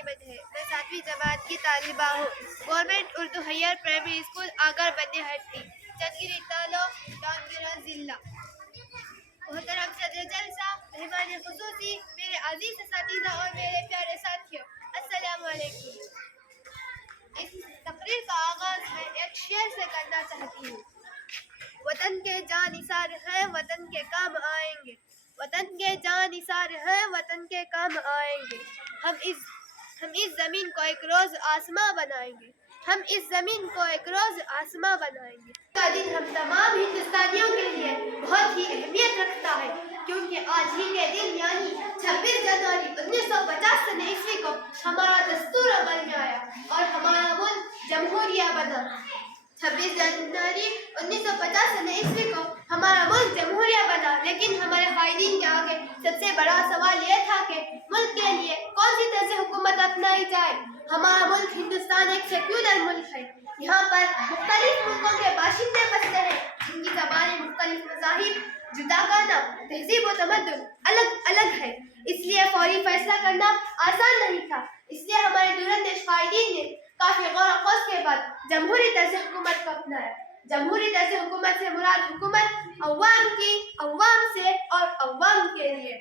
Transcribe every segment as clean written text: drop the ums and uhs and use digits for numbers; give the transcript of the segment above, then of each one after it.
احمد ہے۔ میں 7ویں جماعت کی طالبہ ہوں۔ Government Urdu higher primary school آگر بندی ہٹی، چندگیری تعلق ڈانگرہ ضلع۔ محترم صدر جلسہ، مہمان خصوصی، میرے عزیز اساتذہ اور میرے پیارے ساتھیوں، السلام علیکم۔ اس تقریر کا آغاز میں ایک شعر سے کرنا چاہتی ہوں۔ وطن کے جاں نثار ہیں، وطن کے کام آئیں گے، وطن کے جاں نثار ہیں، وطن کے کام آئیں گے۔ ہم اس زمین کو ایک روز آسماں بنائیں گے، ہم اس زمین کو ایک روز آسماں بنائیں گے۔ کا دن ہم تمام ہندوستانیوں کے لیے بہت ہی اہمیت رکھتا ہے، کیونکہ آج ہی کے دن یعنی 26 جنوری 1950 ء کو ہمارا دستور عمل میں آیا اور ہمارا ملک جمہوریہ بنا۔ 26 جنوری 1950 ء کو ہمارا ملک جمہوریہ بنا، لیکن ہمارے قائدین کے آگے سب سے بڑا سوال یہ تھا کہ ملک کے لیے کون سی طرز حکومت اپنائی جائے۔ ہمارا ملک ہندوستان ایک سیکولر ملک ہے، یہاں پر مختلف ملکوں کے باشندے بستے ہیں، جن کی زبانیں، مختلف مذاہب، جداگانہ تہذیب و تمدن الگ الگ ہے، اس لیے فوری فیصلہ کرنا آسان نہیں تھا۔ اس لیے ہمارے دور قائدین نے کافی غور و خوض کے بعد جمہوری طرز حکومت کو اپنایا۔ جمہوری طرز حکومت سے مراد حکومت عوام کی، عوام سے اور عوام کے لیے۔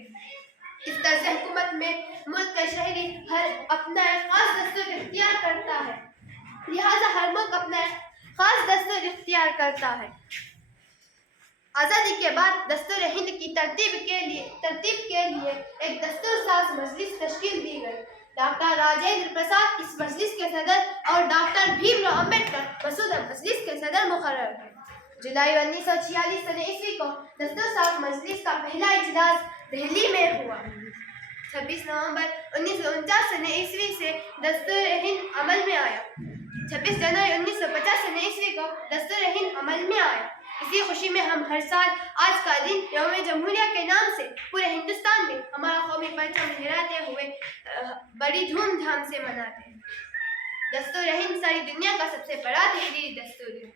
اس طرز حکومت میں ملک کا شہری ہر اپنا ایک خاص دستور اختیار کرتا ہے، لہذا ہر ملک اپنا ایک خاص دستور اختیار کرتا ہے۔ آزادی کے بعد دستور ہند کی ترتیب کے لیے ایک دستور ساز مجلس تشکیل دی گئی۔ ڈاکٹر راجندر پرساد اس مجلس کے صدر اور ڈاکٹر بھیم راؤ امبیڈکر مسودہ مجلس کے صدر مقرر ہوئے۔ جولائی 1946 ء کو دستور ساز مجلس کا پہلا اجلاس دہلی میں ہوا۔ 26 نومبر 1949 ء سے دستور ہند عمل میں آیا۔ 26 جنوری 1950 ء کو دستور ہند عمل میں آیا۔ اسی خوشی میں ہم ہر سال آج کا دن یوم جمہوریہ کے نام سے پورے ہندوستان میں ہمارا قومی پرچم لہراتے ہوئے بڑی دھوم دھام سے مناتے ہیں۔ دستور ہند ساری دنیا کا سب سے بڑا تحریری دستور ہے۔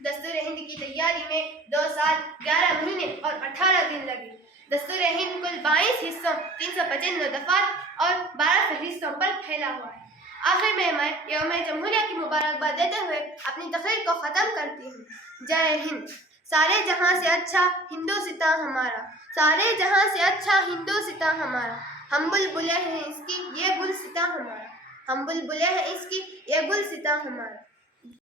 دستور ہند کی تیاری میں 2 سال 11 مہینے اور 18 دن لگے۔ دستور ہند کل 22 حصوں، 355 دفعات اور 12 فہرستوں پر پھیلا ہوا ہے۔ آخر میں میں یوم جمہوریہ کی مبارکباد دیتے ہوئے اپنی تقریر کو ختم کرتی ہوں۔ جے ہند۔ سارے جہاں سے اچھا ہندوستاں ہمارا، سارے جہاں سے اچھا ہندوستاں ہمارا، ہم بلبلیں ہیں اس کی یہ گلستاں ہمارا، ہم بلبلیں ہیں اس کی یہ گلستاں ہمارا۔